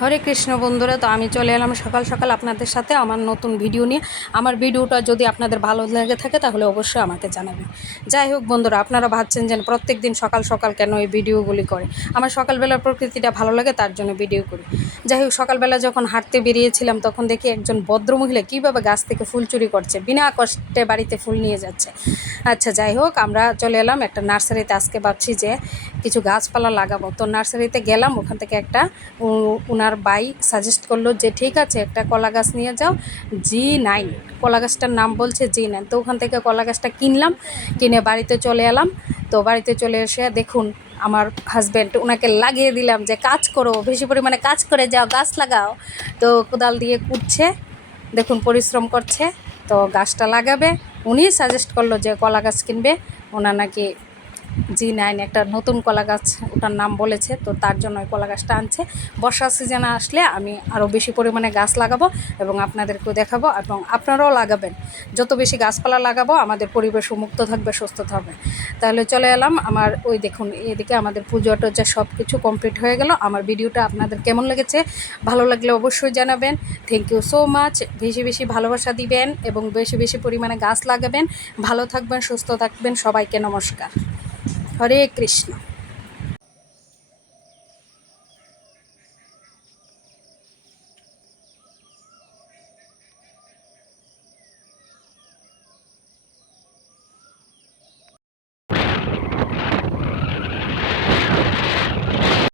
হরে কৃষ্ণ বন্ধুরা, তো আমি চলে এলাম সকাল সকাল আপনাদের সাথে আমার নতুন ভিডিও নিয়ে। আমার ভিডিওটা যদি আপনাদের ভালো লেগে থাকে তাহলে অবশ্যই আমাকে জানাবেন। যাই হোক বন্ধুরা, আপনারা ভাবছেন যে প্রত্যেক দিন সকাল সকাল কেন এই ভিডিওগুলি করে। আমার সকালবেলার প্রকৃতিটা ভালো লাগে, তার জন্য ভিডিও করি। যাই হোক, সকালবেলা যখন হাঁটতে বেরিয়েছিলাম তখন দেখি একজন ভদ্রমহিলা কীভাবে গাছ থেকে ফুল চুরি করছে, বিনা কষ্টে বাড়িতে ফুল নিয়ে যাচ্ছে। আচ্ছা, যাই হোক, আমরা চলে এলাম একটা নার্সারিতে। আজকে ভাবছি যে কিছু গাছপালা লাগাবো, তো নার্সারিতে গেলাম। ওখান থেকে একটা ওনার ভাই সাজেস্ট করলো যে ঠিক আছে, একটা কলা গাছ নিয়ে যাও, G9 কলা গাছটার নাম বলছে G9। তো ওখান থেকে কলা গাছটা কিনলাম, কিনে বাড়িতে চলে এলাম। তো বাড়িতে চলে এসে দেখুন আমার হাজব্যান্ড, ওনাকে লাগিয়ে দিলাম যে কাজ করো, বেশি পরিমাণে কাজ করে যাও, গাছ লাগাও। তো কোদাল দিয়ে কুটছে, দেখুন পরিশ্রম করছে। তো গাছটা লাগাবে, উনি সাজেস্ট করলো যে কলা গাছ কিনবে। ওনার নাকি G9 একটা নতুন কলা গাছ, ওটার নাম বলেছে, তো তার জন্য ওই কলা গাছটা আনছে। বর্ষার সিজনে আসলে আমি আরও বেশি পরিমাণে গাছ লাগাবো এবং আপনাদেরকেও দেখাবো, এবং আপনারাও লাগাবেন। যত বেশি গাছপালা লাগাবো আমাদের পরিবেশও মুক্ত থাকবে, সুস্থ থাকবে। তাহলে চলে এলাম আমার ওই দেখুন, এদিকে আমাদের পুজো টুজো সব কিছু কমপ্লিট হয়ে গেল। আমার ভিডিওটা আপনাদের কেমন লেগেছে, ভালো লাগলে অবশ্যই জানাবেন। Thank you so much. বেশি বেশি ভালোবাসা দিবেন এবং বেশি বেশি পরিমাণে গাছ লাগাবেন। ভালো থাকবেন, সুস্থ থাকবেন। সবাইকে নমস্কার। হরে কৃষ্ণ।